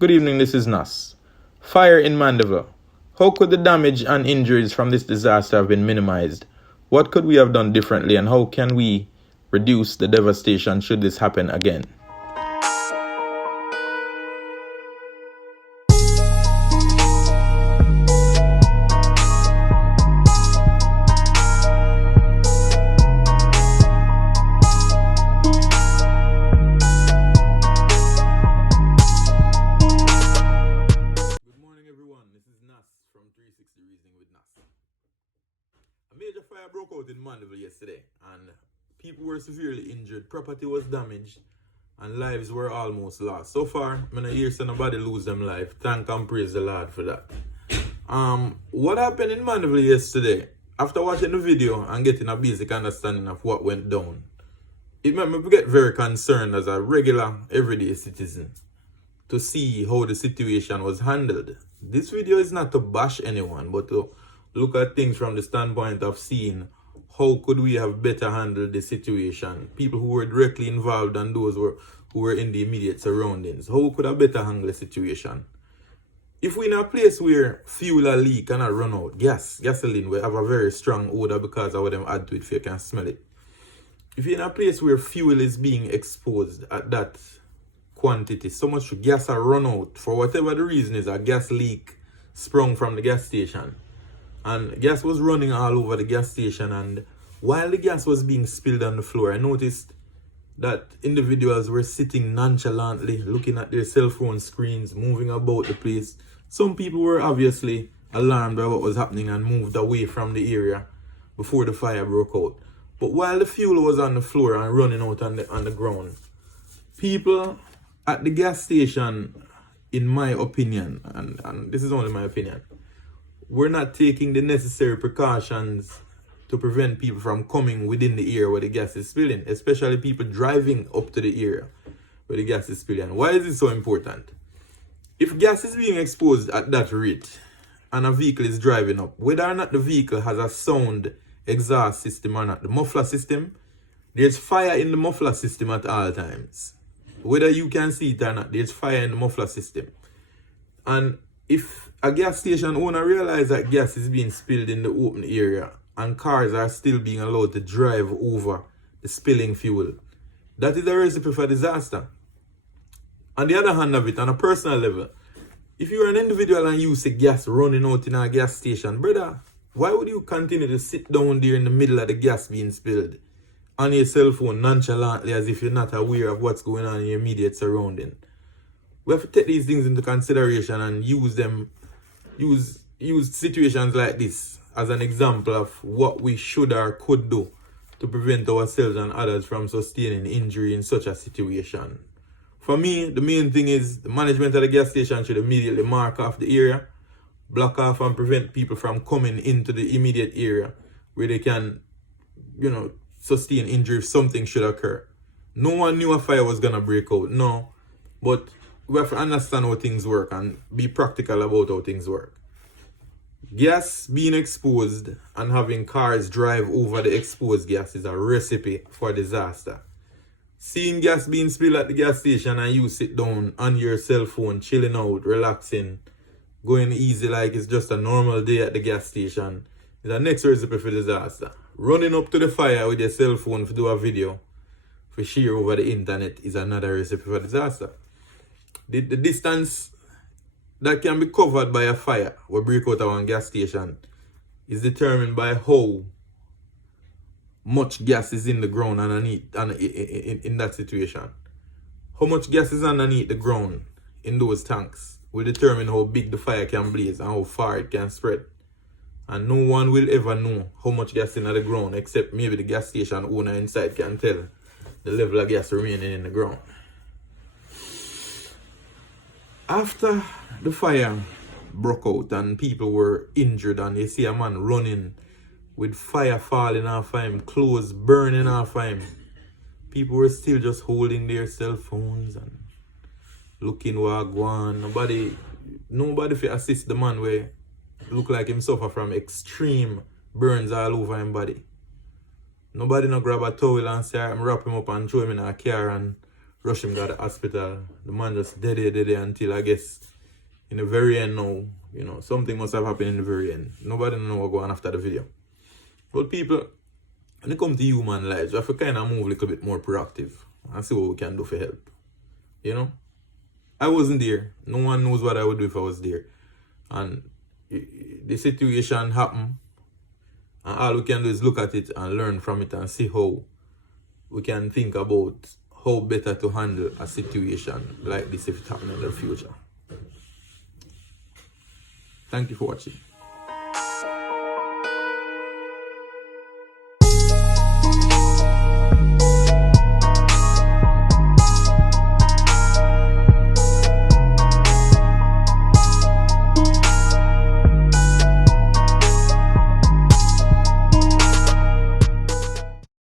Good evening, this is Nas. Fire in Mandeville. How could the damage and injuries from this disaster have been minimized? What could we have done differently, and how can we reduce the devastation should this happen again? A major fire broke out in Mandeville yesterday, and people were severely injured, property was damaged, and lives were almost lost. So far, I'm not hear nobody lose them life. Thank and praise the Lord for that. What happened in Mandeville yesterday, after watching the video and getting a basic understanding of what went down, it made me get very concerned as a regular, everyday citizen to see how the situation was handled. This video is not to bash anyone, but to look at things from the standpoint of seeing how could we have better handled the situation. People who were directly involved and those who were in the immediate surroundings. How could have better handled the situation? If we're in a place where fuel a leak and a run out, gasoline will have a very strong odor because of what them add to it if you can smell it. If you're in a place where fuel is being exposed at that quantity, so much gas are run out for whatever the reason is, a gas leak sprung from the gas station. And gas was running all over the gas station, and while the gas was being spilled on the floor, I noticed that individuals were sitting nonchalantly, looking at their cell phone screens, moving about the place. Some people were obviously alarmed by what was happening and moved away from the area before the fire broke out. But while the fuel was on the floor and running out on the ground, people at the gas station, in my opinion, and this is only my opinion, we're not taking the necessary precautions to prevent people from coming within the area where the gas is spilling, especially people driving up to the area where the gas is spilling. Why is it so important? If gas is being exposed at that rate and a vehicle is driving up, whether or not the vehicle has a sound exhaust system or not, the muffler system, there's fire in the muffler system at all times. Whether you can see it or not, there's fire in the muffler system. And if a gas station owner realizes that gas is being spilled in the open area and cars are still being allowed to drive over the spilling fuel, that is a recipe for disaster. On the other hand of it, on a personal level, if you're an individual and you see gas running out in a gas station, brother, why would you continue to sit down there in the middle of the gas being spilled on your cell phone nonchalantly as if you're not aware of what's going on in your immediate surrounding? We have to take these things into consideration and use situations like this as an example of what we should or could do to prevent ourselves and others from sustaining injury in such a situation. For me, the main thing is the management of the gas station should immediately mark off the area, block off and prevent people from coming into the immediate area where they can, sustain injury if something should occur. No one knew a fire was gonna break out, no, but we have to understand how things work and be practical about how things work. Gas being exposed and having cars drive over the exposed gas is a recipe for disaster. Seeing gas being spilled at the gas station and you sit down on your cell phone, chilling out, relaxing, going easy like it's just a normal day at the gas station is the next recipe for disaster. Running up to the fire with your cell phone to do a video for share over the internet is another recipe for disaster. The distance that can be covered by a fire or break out of one gas station is determined by how much gas is in the ground underneath in that situation. How much gas is underneath the ground in those tanks will determine how big the fire can blaze and how far it can spread. And no one will ever know how much gas is in the ground except maybe the gas station owner inside can tell the level of gas remaining in the ground. After the fire broke out and people were injured and you see a man running with fire falling off of him, clothes burning off of him, people were still just holding their cell phones and looking what go on. Nobody fi assist the man where look like him suffer from extreme burns all over him body. Nobody no grab a towel and say, wrap him up and throw him in a car and rush him to the hospital. The man just dead until I guess in the very end now, you know, something must have happened in the very end. Nobody know what going on after the video. But people, when it comes to human lives, we have to kind of move a little bit more proactive and see what we can do for help. You know? I wasn't there. No one knows what I would do if I was there. And the situation happened. And all we can do is look at it and learn from it and see how we can think about how better to handle a situation like this if it happens in the future. Thank you for watching.